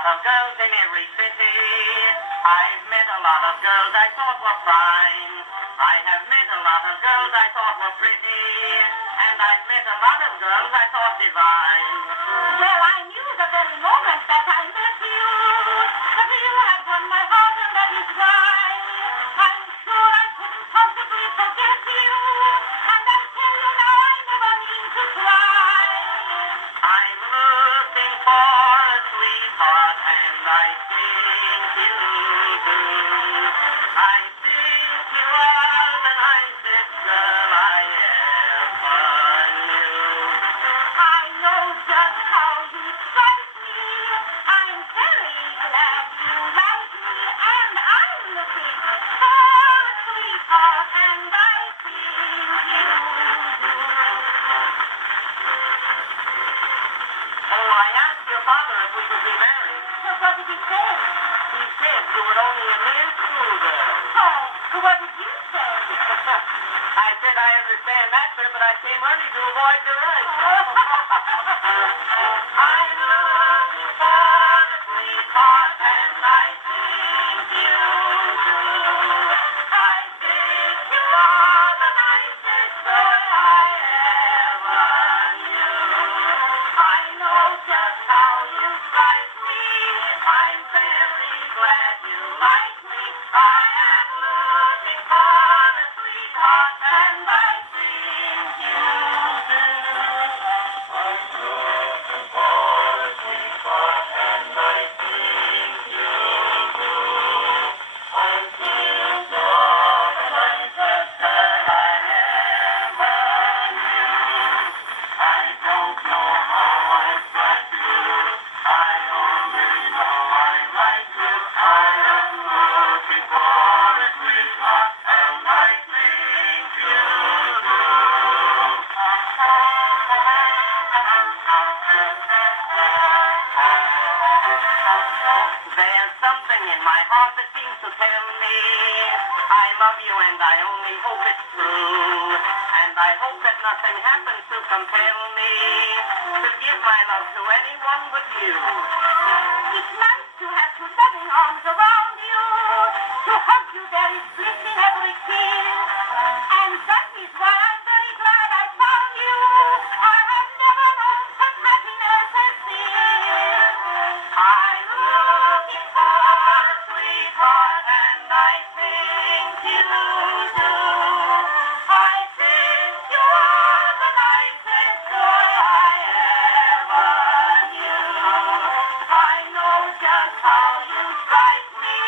lot of girls in every city. I've met a lot of girls I thought were fine. I have met a lot of girls I thought were pretty. And I've met a lot of girls I thought divine. Well, I knew the very moment that I met you that you had won my heart, and that is why I'm sure I couldn't possibly forget you. And I tell you now, I never mean to try. I'm looking for a sweetheart, and I think you do. I think you are the nicest girl I ever knew. I know just how you strike me. I'm very glad you like me, and I'm looking for a sweetheart, and I think you do. Oh, I asked your father if we could be married. So what did he say? He said you were only a mere schoolgirl. Oh, what did you say? I said I understand that, sir, but I came early to avoid the rush. I'm looking for a sweetheart, and I think you do. I think you are the nicest girl I ever knew. I know just how you strike me. I'm very glad you like me. I am looking for a sweetheart, and I think you do. I'm looking for a sweetheart, and I think you do. I think you are the nicest girl I ever knew. I don't know how I strike you. I only know I like you. I am looking for a sweetheart, and I think you do. There's something in my heart that seems to tell me I love you, and I only hope it's true. And I hope that nothing happens to compel me to give my love to anyone but you. It's nice to have two loving arms around you, to hug you very sweet in every kiss. And that is why I'm very glad I found you. I have never known such happiness as this. I'm looking for a sweetheart, and I think you do. I think you are the nicest girl I ever knew. I know just how you strike me.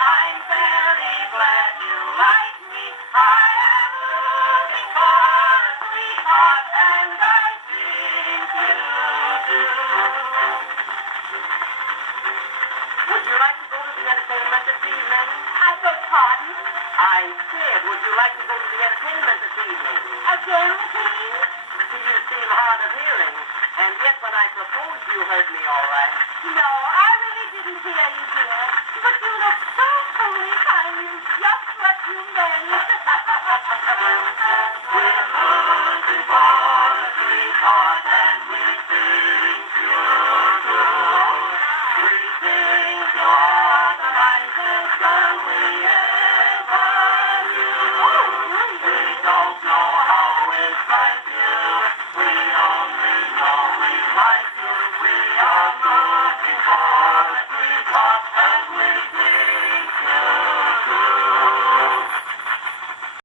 I'm very glad you like me. I am looking for a sweetheart, and I think you do. Would you like to go to the entertainment this evening? I beg pardon? I said, would you like to go to the entertainment this evening? Again, please? You seem hard of hearing, and yet when I proposed you heard me all right. No, I really didn't hear you, dear. But you look so foolish. I knew just what you meant.